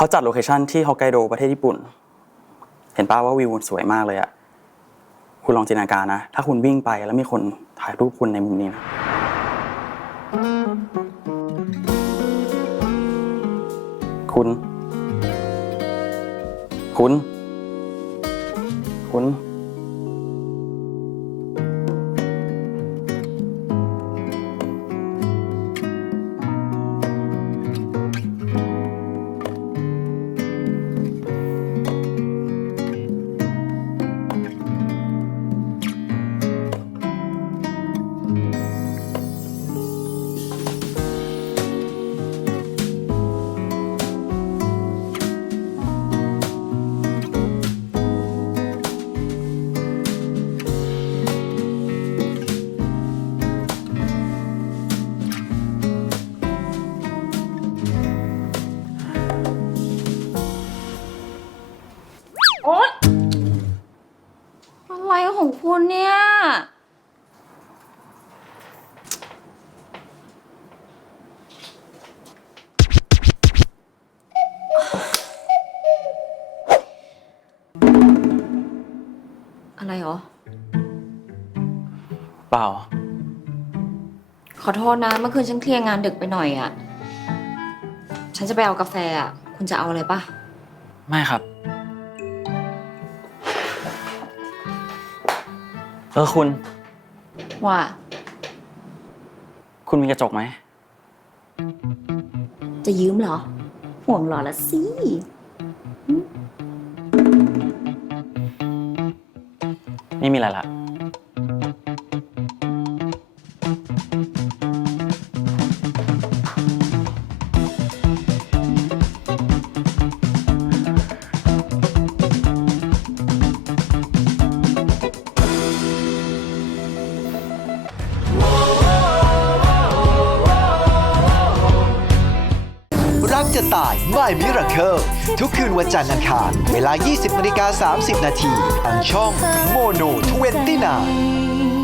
เขาจัดโลเคชันที่ฮอกไกโดประเทศญี่ปุ่น เห็นป่าว่าวิวสวยมากเลยอะคุณลองจินตนาการนะ ถ้าคุณวิ่งไปแล้วมีคนถ่ายรูปคุณในมุมนี้นะคุณ คุณ คุณ โอ๊ยอะไรของคุณเนี่ย อะไรเหรอ เปล่า ขอโทษนะเมื่อคืนฉันเคลียร์งานดึกไปหน่อยอะ่ะ ฉันจะไปเอากาแฟอะ่ะ คุณจะเอาอะไรปะไม่ครับ ออคุณ ว่าคุณมีกระจกไหม จะยืมเหรอ ห่วงเหรอละสิไม่มีอะไรละ จะตายไม่มิราเคิลทุกคืนวันจันทร์อังคารเวลา 20นาฬิกา30 นาทีทางช่องโมโน29